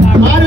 Bye.